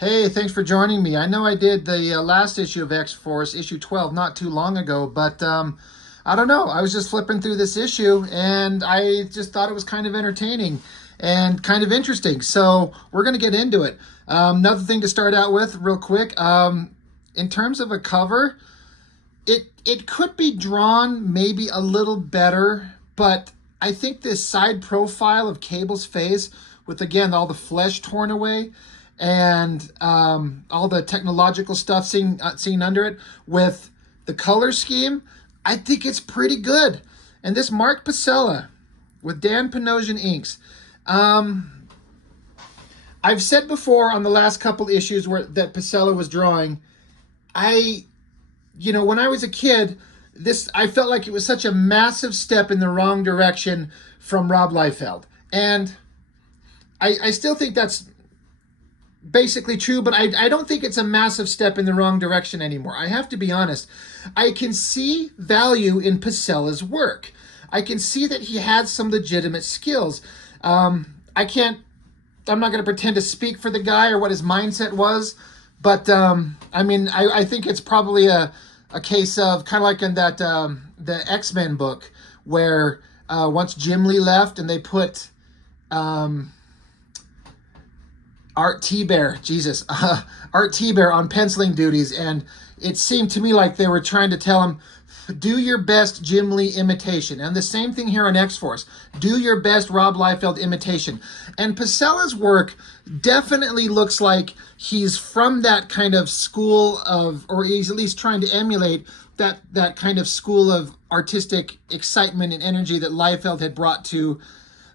Hey, thanks for joining me. I know I did the last issue of X-Force, issue 12, not too long ago, but I don't know. I was just flipping through this issue and I just thought it was kind of entertaining and kind of interesting. So we're going to get into it. Another thing to start out with real quick, in terms of a cover, it could be drawn maybe a little better, but I think this side profile of Cable's face with, again, all the flesh torn away and all the technological stuff seen under it with the color scheme, I think it's pretty good. And this Mark Pacella with Dan Panosian inks. I've said before on the last couple issues that Pacella was drawing, when I was a kid, I felt like it was such a massive step in the wrong direction from Rob Liefeld. And I still think that's basically true, but I don't think it's a massive step in the wrong direction anymore. I have to be honest. I can see value in Pacella's work. I can see that he had some legitimate skills. I'm not going to pretend to speak for the guy or what his mindset was, but I think it's probably a case of kind of like in that the X-Men book where once Jim Lee left and they put Art T-Bear on penciling duties, and it seemed to me like they were trying to tell him, do your best Jim Lee imitation. And the same thing here on X-Force. Do your best Rob Liefeld imitation. And Pacella's work definitely looks like he's from that kind of school of, or he's at least trying to emulate that kind of school of artistic excitement and energy that Liefeld had brought to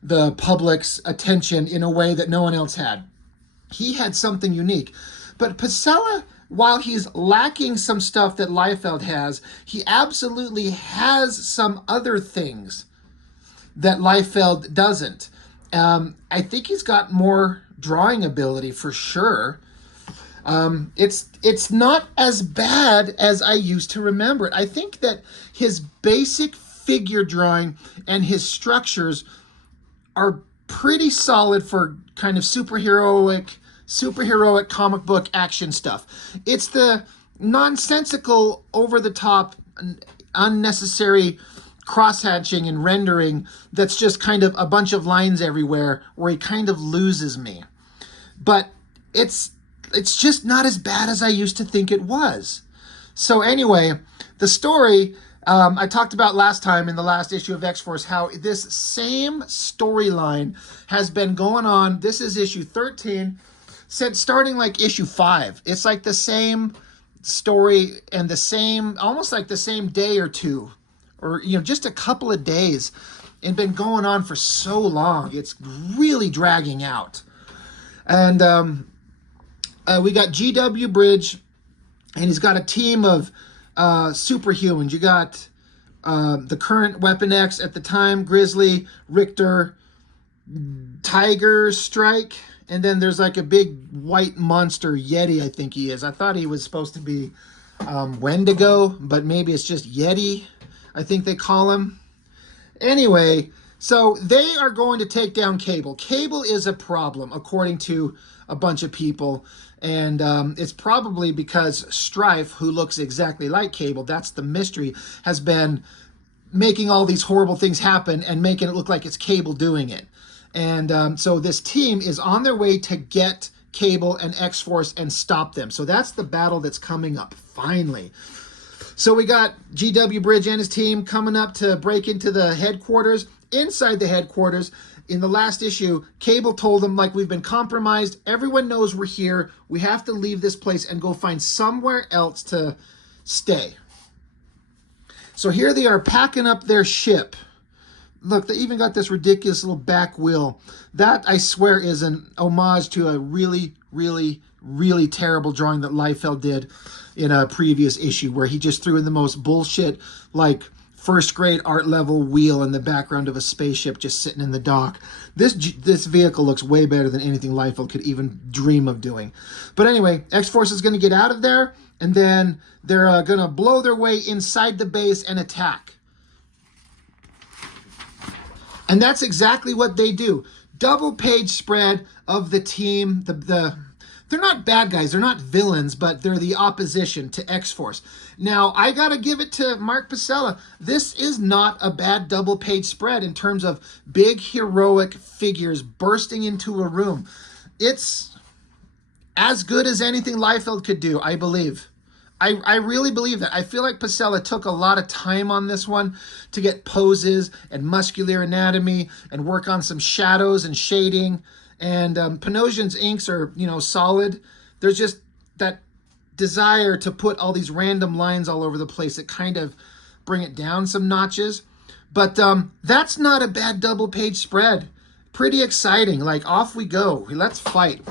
the public's attention in a way that no one else had. He had something unique. But Pacella, while he's lacking some stuff that Liefeld has, he absolutely has some other things that Liefeld doesn't. I think he's got more drawing ability for sure. It's not as bad as I used to remember it. I think that his basic figure drawing and his structures are pretty solid for kind of superheroic comic book action stuff. It's the nonsensical, over-the-top, unnecessary cross-hatching and rendering that's just kind of a bunch of lines everywhere where he kind of loses me. But it's just not as bad as I used to think it was. So anyway, the story I talked about last time in the last issue of X-Force, how this same storyline has been going on. This is issue 13. Since starting like issue 5, it's like the same story and almost like the same day or two, or just a couple of days, and been going on for so long. It's really dragging out. And we got GW Bridge, and he's got a team of superhumans. You got the current Weapon X at the time, Grizzly, Richter, Tiger Strike. And then there's like a big white monster Yeti, I think he is. I thought he was supposed to be Wendigo, but maybe it's just Yeti, I think they call him. Anyway, so they are going to take down Cable. Cable is a problem, according to a bunch of people. And it's probably because Strife, who looks exactly like Cable, that's the mystery, has been making all these horrible things happen and making it look like it's Cable doing it. And so this team is on their way to get Cable and X-Force and stop them. So that's the battle that's coming up, finally. So we got GW Bridge and his team coming up to break into the headquarters. Inside the headquarters, in the last issue, Cable told them, like, we've been compromised. Everyone knows we're here. We have to leave this place and go find somewhere else to stay. So here they are packing up their ship. Look, they even got this ridiculous little back wheel. That, I swear, is an homage to a really, really, really terrible drawing that Liefeld did in a previous issue where he just threw in the most bullshit, like, first-grade art level wheel in the background of a spaceship just sitting in the dock. This vehicle looks way better than anything Liefeld could even dream of doing. But anyway, X-Force is going to get out of there, and then they're going to blow their way inside the base and attack. And that's exactly what they do. Double page spread of the team, the they're not bad guys, they're not villains, but they're the opposition to X-Force. Now, I gotta give it to Mark Pacella. This is not a bad double page spread in terms of big heroic figures bursting into a room. It's as good as anything Liefeld could do, I believe. I really believe that. I feel like Pacella took a lot of time on this one to get poses and muscular anatomy and work on some shadows and shading. And Panosian's inks are, solid. There's just that desire to put all these random lines all over the place that kind of bring it down some notches. But that's not a bad double page spread. Pretty exciting. Like, off we go. Let's fight.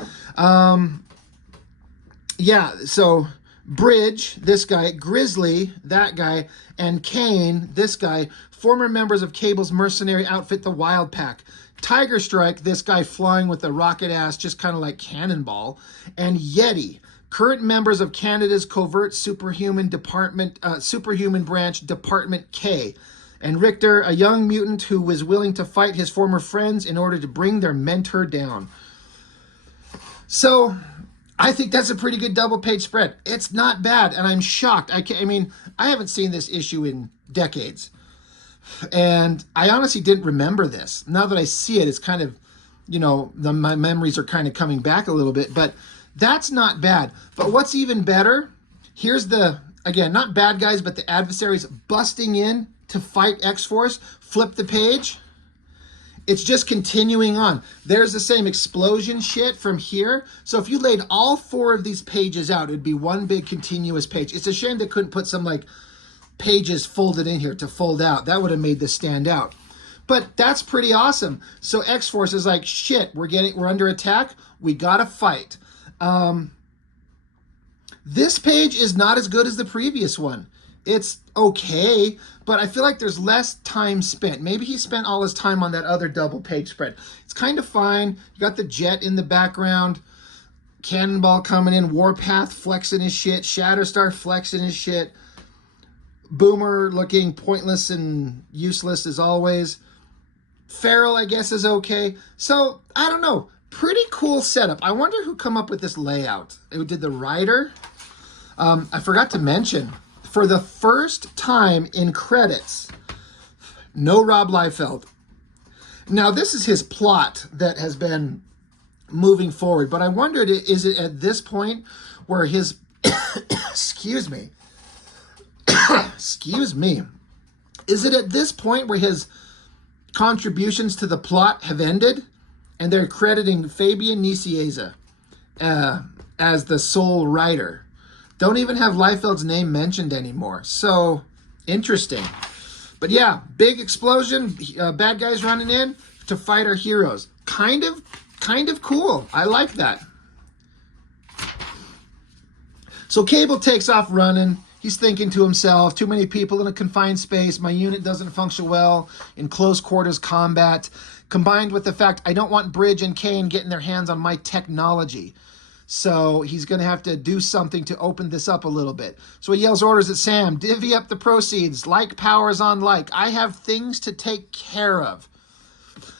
Yeah, so Bridge, this guy, Grizzly, that guy, and Kane, this guy, former members of Cable's mercenary outfit, the Wild Pack. Tiger Strike, this guy flying with a rocket ass, just kind of like Cannonball. And Yeti, current members of Canada's covert superhuman branch, Department K. And Richter, a young mutant who was willing to fight his former friends in order to bring their mentor down. So I think that's a pretty good double page spread. It's not bad, and I'm shocked. I mean, I haven't seen this issue in decades, and I honestly didn't remember this. Now that I see it, it's kind of, my memories are kind of coming back a little bit, but that's not bad. But what's even better, here's again, not bad guys, but the adversaries busting in to fight X-Force. Flip the page. It's just continuing on. There's the same explosion shit from here. So if you laid all 4 of these pages out, it'd be one big continuous page. It's a shame they couldn't put some pages folded in here to fold out. That would have made this stand out. But that's pretty awesome. So X-Force is like, shit, we're under attack. We gotta fight. This page is not as good as the previous one. It's okay, but I feel like there's less time spent. Maybe he spent all his time on that other double page spread. It's kind of fine. You got the jet in the background, Cannonball coming in, Warpath flexing his shit, Shatterstar flexing his shit, Boomer looking pointless and useless as always. Feral, I guess, is okay. So, I don't know. Pretty cool setup. I wonder who come up with this layout. Who did the writer? I forgot to mention, for the first time in credits, no Rob Liefeld. Now, this is his plot that has been moving forward, but I wondered, is it at this point where his, excuse me, is it at this point where his contributions to the plot have ended and they're crediting Fabian Nicieza as the sole writer? Don't even have Liefeld's name mentioned anymore. So, interesting. But yeah, big explosion, bad guys running in to fight our heroes. Kind of cool. I like that. So Cable takes off running. He's thinking to himself, too many people in a confined space. My unit doesn't function well in close quarters combat. Combined with the fact I don't want Bridge and Kane getting their hands on my technology. So he's going to have to do something to open this up a little bit. So he yells orders at Sam. Divvy up the proceeds. Like powers on like. I have things to take care of.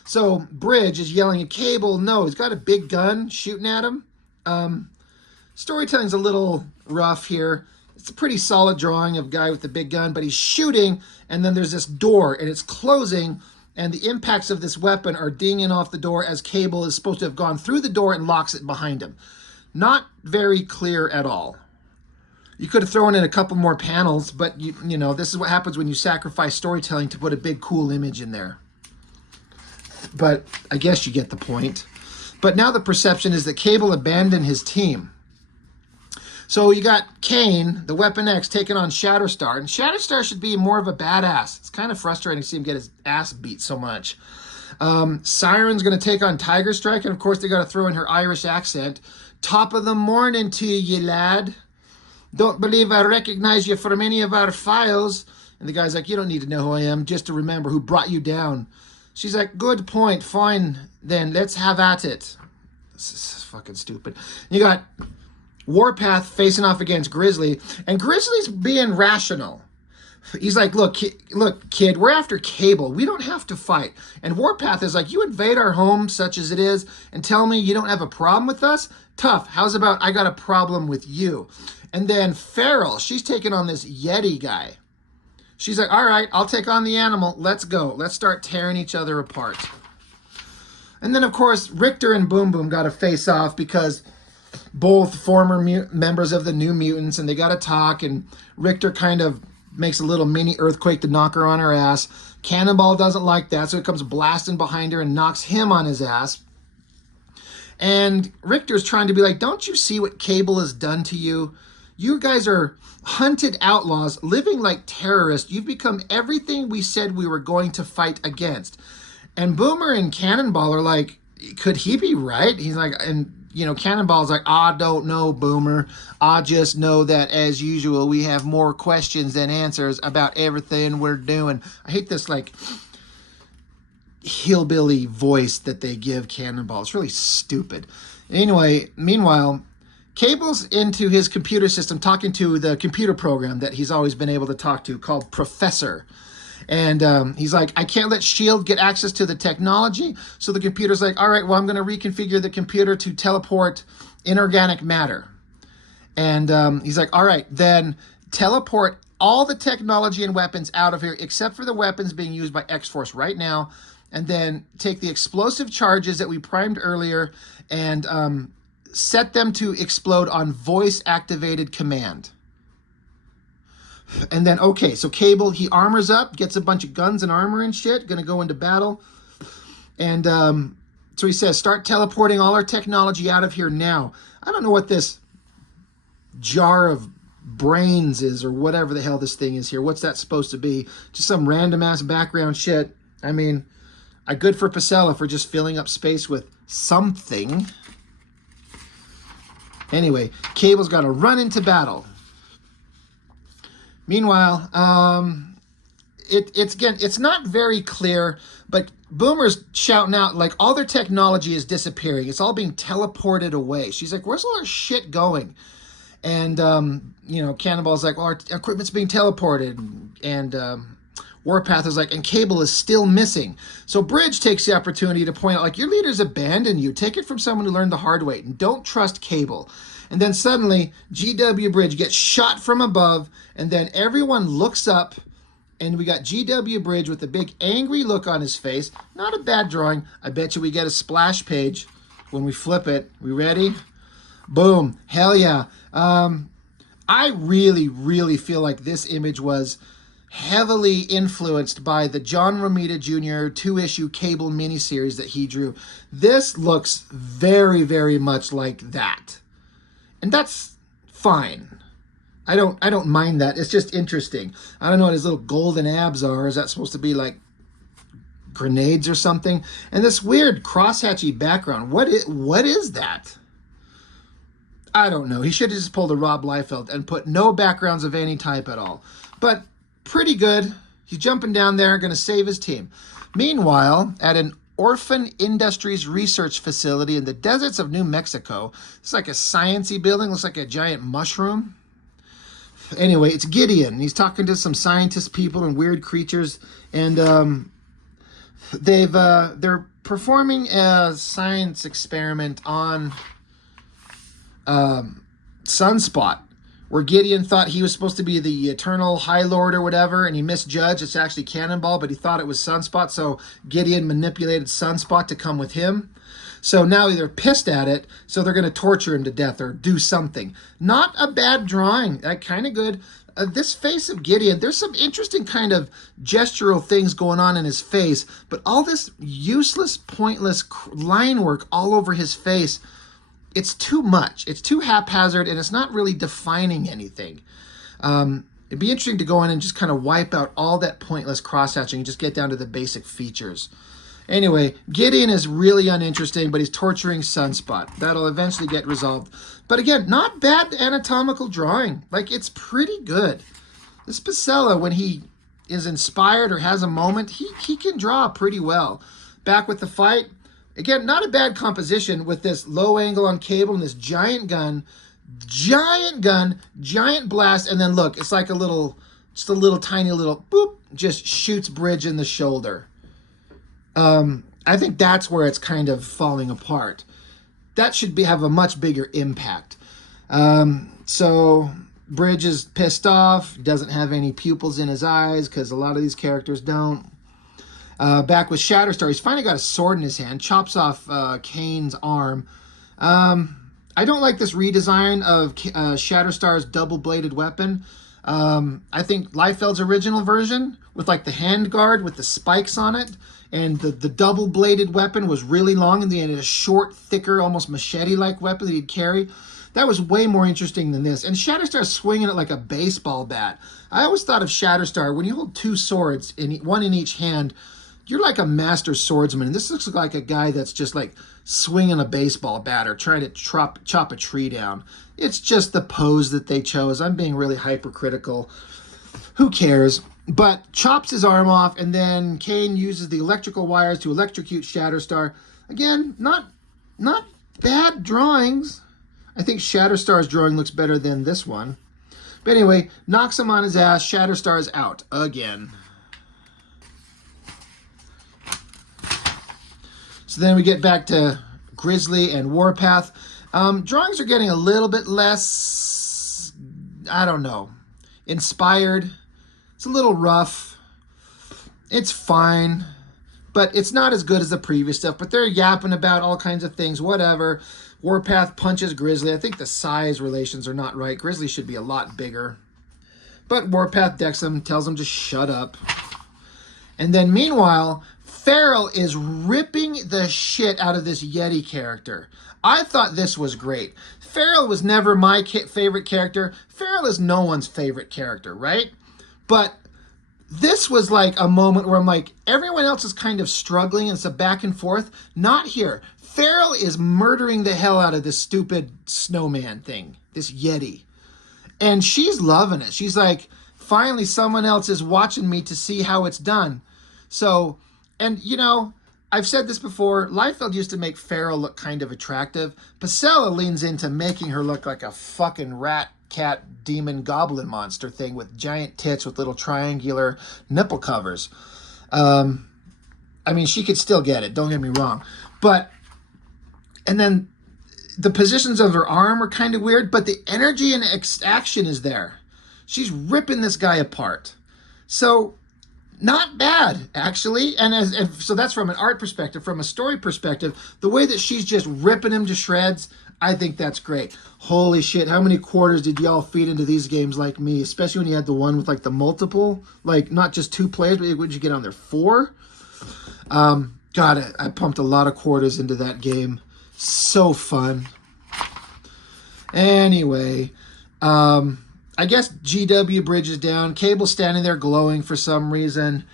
So Bridge is yelling at Cable. No, he's got a big gun shooting at him. Storytelling's a little rough here. It's a pretty solid drawing of a guy with the big gun, but he's shooting, and then there's this door, and it's closing, and the impacts of this weapon are dinging off the door as Cable is supposed to have gone through the door and locks it behind him. Not very clear at all. You could have thrown in a couple more panels, but you know, this is what happens when you sacrifice storytelling to put a big cool image in there. But I guess you get the point. But now the perception is that Cable abandoned his team. So you got Kane, the Weapon X, taking on Shatterstar. And Shatterstar should be more of a badass. It's kind of frustrating to see him get his ass beat so much. Siren's going to take on Tiger Strike. And, of course, they got to throw in her Irish accent. Top of the morning to you, lad. Don't believe I recognize you from any of our files. And the guy's like, you don't need to know who I am, just to remember who brought you down. She's like, good point. Fine, then. Let's have at it. This is fucking stupid. You got Warpath facing off against Grizzly. And Grizzly's being rational. He's like, look, kid, we're after Cable. We don't have to fight. And Warpath is like, you invade our home such as it is and tell me you don't have a problem with us? Tough. How's about I got a problem with you? And then Feral, she's taking on this Yeti guy. She's like, all right, I'll take on the animal. Let's go. Let's start tearing each other apart. And then, of course, Richter and Boom Boom got to face off because both former members of the New Mutants, and they got to talk, and Richter kind of makes a little mini earthquake to knock her on her ass. Cannonball doesn't like that, so it comes blasting behind her and knocks him on his ass. And Richter's trying to be like, don't you see what Cable has done to you? You guys are hunted outlaws living like terrorists. You've become everything we said we were going to fight against. And Boomer and Cannonball are like, could he be right? He's like, and Cannonball's like, I don't know, Boomer. I just know that, as usual, we have more questions than answers about everything we're doing. I hate this, like, hillbilly voice that they give Cannonball. It's really stupid. Anyway, meanwhile, Cable's into his computer system talking to the computer program that he's always been able to talk to called Professor. And he's like, I can't let S.H.I.E.L.D. get access to the technology. So the computer's like, all right, well, I'm going to reconfigure the computer to teleport inorganic matter. And he's like, all right, then teleport all the technology and weapons out of here, except for the weapons being used by Xforce right now. And then take the explosive charges that we primed earlier and set them to explode on voice-activated command. And then, okay, so Cable, he armors up, gets a bunch of guns and armor and shit, gonna go into battle. And so he says, start teleporting all our technology out of here now. I don't know what this jar of brains is or whatever the hell this thing is here. What's that supposed to be? Just some random-ass background shit. I mean, good for Pacella for just filling up space with something. Anyway, Cable's got to run into battle. Meanwhile, it's not very clear, but Boomer's shouting out like all their technology is disappearing. It's all being teleported away. She's like, where's all our shit going? And, Cannonball's like, well, our equipment's being teleported. And Warpath is like, and Cable is still missing. So Bridge takes the opportunity to point out, like, your leaders abandoned you. Take it from someone who learned the hard way. And don't trust Cable. And then suddenly, GW Bridge gets shot from above, and then everyone looks up, and we got GW Bridge with a big angry look on his face. Not a bad drawing. I bet you we get a splash page when we flip it. We ready? Boom. Hell yeah. I really, really feel like this image was heavily influenced by the John Romita Jr. 2-issue Cable miniseries that he drew. This looks very, very much like that. And that's fine. I don't mind that. It's just interesting. I don't know what his little golden abs are. Is that supposed to be like grenades or something? And this weird crosshatchy background. What is that? I don't know. He should have just pulled a Rob Liefeld and put no backgrounds of any type at all. But pretty good. He's jumping down there, going to save his team. Meanwhile, at an Orphan Industries research facility in the deserts of New Mexico. It's like a sciencey building. Looks like a giant mushroom. Anyway, it's Gideon. He's talking to some scientist people and weird creatures. And they're performing a science experiment on Sunspot, where Gideon thought he was supposed to be the Eternal High Lord or whatever, and he misjudged. It's actually Cannonball, but he thought it was Sunspot, so Gideon manipulated Sunspot to come with him. So now they're pissed at it, so they're going to torture him to death or do something. Not a bad drawing. Kind of good. This face of Gideon, there's some interesting kind of gestural things going on in his face, but all this useless, pointless line work all over his face, it's too much. It's too haphazard, and it's not really defining anything. It'd be interesting to go in and just kind of wipe out all that pointless cross-hatching and just get down to the basic features. Anyway, Gideon is really uninteresting, but he's torturing Sunspot. That'll eventually get resolved. But again, not bad anatomical drawing. Like, it's pretty good. This Pacella, when he is inspired or has a moment, he can draw pretty well. Back with the fight. Again, not a bad composition with this low angle on Cable and this giant gun, giant blast, and then look, it's like a little just a little tiny little boop, just shoots Bridge in the shoulder. I think that's where it's kind of falling apart. That should have a much bigger impact. So Bridge is pissed off, doesn't have any pupils in his eyes because a lot of these characters don't. Back with Shatterstar, he's finally got a sword in his hand, chops off Kane's arm. I don't like this redesign of Shatterstar's double-bladed weapon. I think Liefeld's original version with like the hand guard with the spikes on it and the double-bladed weapon was really long and then a short, thicker, almost machete-like weapon that he'd carry. That was way more interesting than this. And Shatterstar's swinging it like a baseball bat. I always thought of Shatterstar, when you hold two swords, one in each hand, you're like a master swordsman. And this looks like a guy that's just like swinging a baseball bat or trying to chop a tree down. It's just the pose that they chose. I'm being really hypercritical. Who cares? But chops his arm off, and then Kane uses the electrical wires to electrocute Shatterstar. Again, not bad drawings. I think Shatterstar's drawing looks better than this one. But anyway, knocks him on his ass. Shatterstar's out again. So then we get back to Grizzly and Warpath. Drawings are getting a little bit less, I don't know, inspired. It's a little rough. It's fine, but it's not as good as the previous stuff. But they're yapping about all kinds of things, whatever. Warpath punches Grizzly. I think the size relations are not right. Grizzly should be a lot bigger. But Warpath decks him, tells him to shut up. And then meanwhile, Feral is ripping the shit out of this Yeti character. I thought this was great. Feral was never my favorite character. Feral is no one's favorite character, right? But this was like a moment where I'm like, everyone else is kind of struggling. And it's a back and forth. Not here. Feral is murdering the hell out of this stupid snowman thing, this Yeti. And she's loving it. She's like, finally someone else is watching me to see how it's done. So, and you know, I've said this before, Liefeld used to make Feral look kind of attractive. Pacella leans into making her look like a fucking rat, cat, demon, goblin monster thing with giant tits with little triangular nipple covers. I mean, she could still get it, don't get me wrong. But, and then the positions of her arm are kind of weird, but the energy and action is there. She's ripping this guy apart. So, not bad, actually. And so that's from an art perspective. From a story perspective, the way that she's just ripping him to shreds, I think that's great. Holy shit, how many quarters did y'all feed into these games like me? Especially when you had the one with like the multiple, like not just 2 players, but would you get on there 4? God, I pumped a lot of quarters into that game. So fun. Anyway, I guess GW Bridge is down. Cable's standing there glowing for some reason.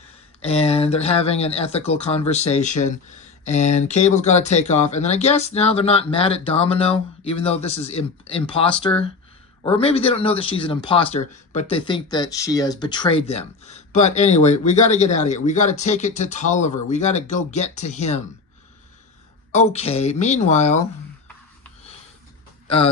And they're having an ethical conversation. And Cable's got to take off. And then I guess now they're not mad at Domino, even though this is imposter. Or maybe they don't know that she's an imposter, but they think that she has betrayed them. But anyway, we got to get out of here. We got to take it to Tolliver. We got to go get to him. Okay, meanwhile,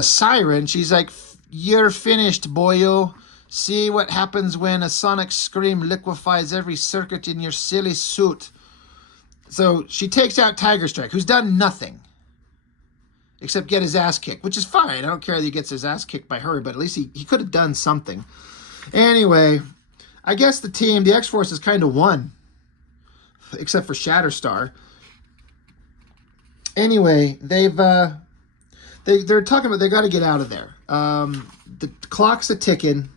Siren, she's like, "You're finished, boyo. See what happens when a sonic scream liquefies every circuit in your silly suit." So she takes out Tiger Strike, who's done nothing except get his ass kicked, which is fine. I don't care that he gets his ass kicked by her, but at least he could have done something. Anyway, I guess the team, the Xforce, has kind of won, except for Shatterstar. Anyway, they're talking about they got to get out of there. The clock's a ticking,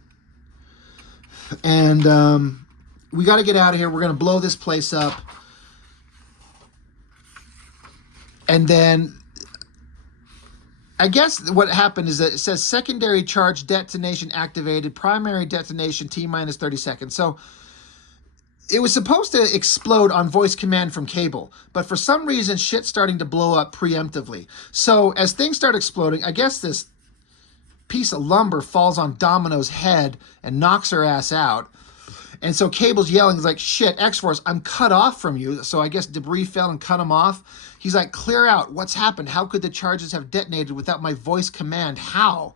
and we got to get out of here. We're going to blow this place up. And then I guess what happened is that it says secondary charge detonation activated, primary detonation T-minus 30 seconds. So it was supposed to explode on voice command from Cable, but for some reason, shit's starting to blow up preemptively. So as things start exploding, I guess this piece of lumber falls on Domino's head and knocks her ass out. And so Cable's yelling, he's like, "Shit, Xforce, I'm cut off from you." So I guess debris fell and cut him off. He's like, "Clear out. What's happened? How could the charges have detonated without my voice command? How?"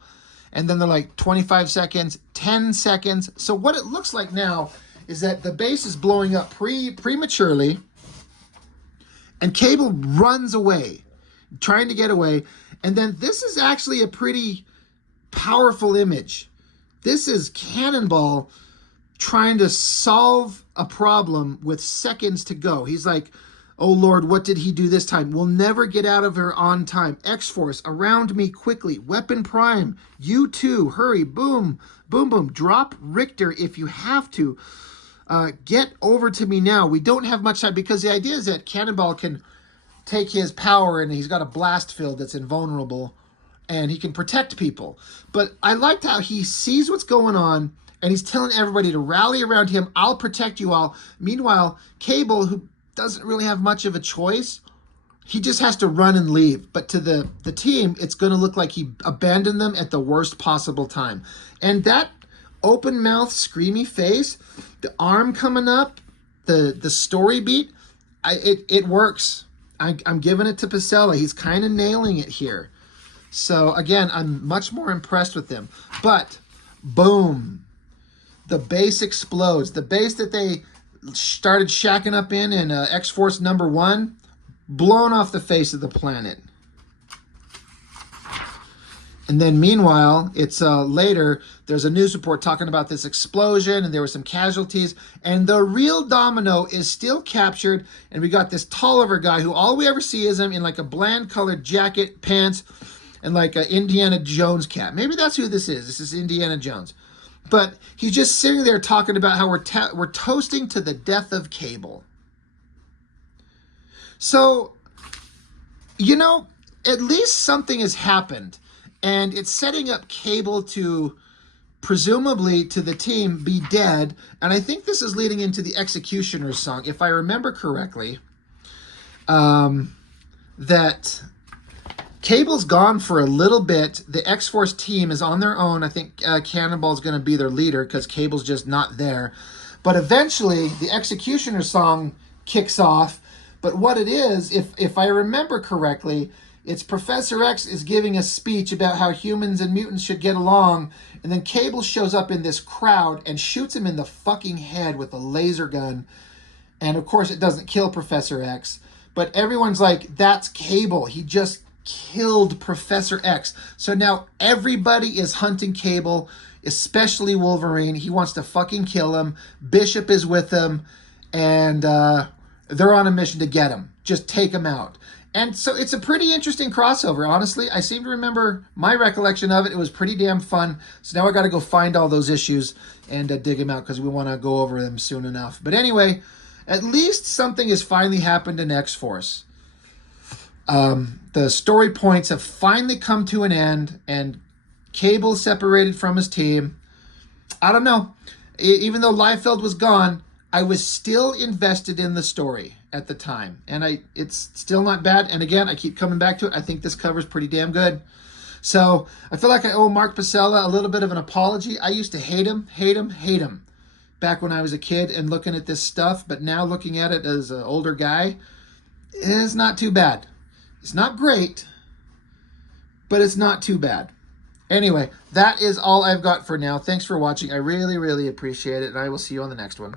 and then they're like 25 seconds, 10 seconds. So what it looks like now is that the base is blowing up prematurely, and Cable runs away, trying to get away. And then this is actually a pretty powerful image. This is Cannonball trying to solve a problem with seconds to go. He's like, oh Lord, what did he do this time? We'll never get out of here on time. X-Force, around me quickly. Weapon Prime, you too, hurry, boom, boom, boom. Drop Richter if you have to. Get over to me now. We don't have much time, because the idea is that Cannonball can take his power, and he's got a blast field that's invulnerable, and he can protect people. But I liked how he sees what's going on, and he's telling everybody to rally around him. I'll protect you all. Meanwhile, Cable, who doesn't really have much of a choice, he just has to run and leave. But to the team, it's going to look like he abandoned them at the worst possible time. And that open mouth, screamy face, the arm coming up, the story beat, it works. I'm giving it to Pacella. He's kind of nailing it here. So again, I'm much more impressed with him. But boom, the base explodes. The base that they started shacking up in X-Force #1, blown off the face of the planet. And then meanwhile, it's later, there's a news report talking about this explosion, and there were some casualties, and the real Domino is still captured, and we got this Tolliver guy who all we ever see is him in like a bland colored jacket, pants, and like an Indiana Jones cap. Maybe that's who this is. This is Indiana Jones. But he's just sitting there talking about how we're toasting to the death of Cable. So, you know, at least something has happened. And it's setting up Cable to, presumably to the team, be dead. And I think this is leading into the Executioner's song, if I remember correctly. That Cable's gone for a little bit. The X-Force team is on their own. I think Cannonball's going to be their leader because Cable's just not there. But eventually, the Executioner's song kicks off. But what it is, if I remember correctly, it's Professor X is giving a speech about how humans and mutants should get along, and then Cable shows up in this crowd and shoots him in the fucking head with a laser gun. And of course it doesn't kill Professor X, but everyone's like, that's Cable. He just killed Professor X. So now everybody is hunting Cable, especially Wolverine. He wants to fucking kill him. Bishop is with him, and they're on a mission to get him. Just take him out. And so it's a pretty interesting crossover, honestly. I seem to remember my recollection of it. It was pretty damn fun. So now I got to go find all those issues and dig them out because we want to go over them soon enough. But anyway, at least something has finally happened in X-Force. The story points have finally come to an end, and Cable separated from his team. I don't know. Even though Liefeld was gone, I was still invested in the story at the time, and it's still not bad. And again, I keep coming back to it. I think this cover's pretty damn good. So I feel like I owe Mark Pacella a little bit of an apology. I used to hate him back when I was a kid and looking at this stuff, but now looking at it as an older guy, it's not too bad. It's not great, but it's not too bad. Anyway, that is all I've got for now. Thanks for watching. I really, really appreciate it, and I will see you on the next one.